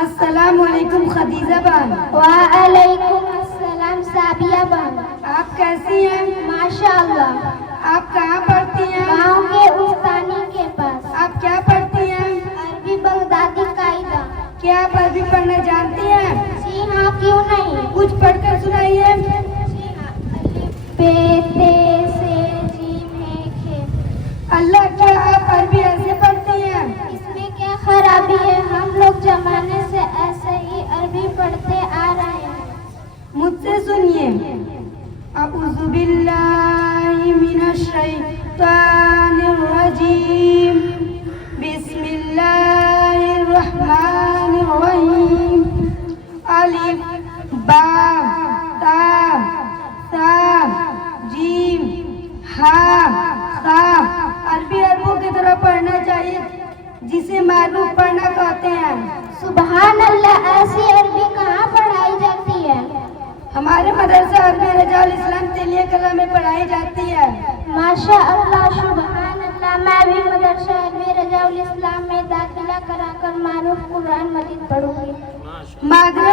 السلام علیکم خدیجہ بہن۔ وعلیکم السلام سابیہ بہن۔ آپ کیسی ہیں؟ ماشاء اللہ۔ آپ کہاں پڑھتی ہیں؟ گاؤں کے استانی کے پاس۔ آپ کیا پڑھتی ہیں؟ عربی بغدادی قاعدہ۔ کیا آپ عربی پڑھنا جانتی ہیں؟ جی ہاں، کیوں نہیں؟ کچھ پڑھ کر سنائیے۔ جی ہاں۔ الف ب ت س ج ح خ۔ اللہ، کیا آپ عربی ایسے پڑھتی ہیں؟ اس میں کیا خرابی ہے؟ ہم لوگ زمانے سے ایسے ہی عربی پڑھتے آ رہے ہیں۔ مجھ سے سنیے۔ اعوذ باللہ من الشیطان الرجیم، بسم اللہ الرحمن الرحیم، الف با تا سا جیم ہا خا۔ عربی عربوں کی طرح پڑھنا چاہیے جسے معروف پڑھنا کہتے ہیں۔ سبحان اللہ، ایسی عربی کہاں پڑھائی جاتی ہے؟ ہمارے مدرسہ عربی رجاء الاسلام تیلیہ کلا میں پڑھائی جاتی ہے۔ ماشاء اللہ، سبحان اللہ۔ میں بھی مدرسہ عربی رجاء الاسلام میں داخلہ کرا کر معروف قرآن مجید پڑھوں گی۔ معذرت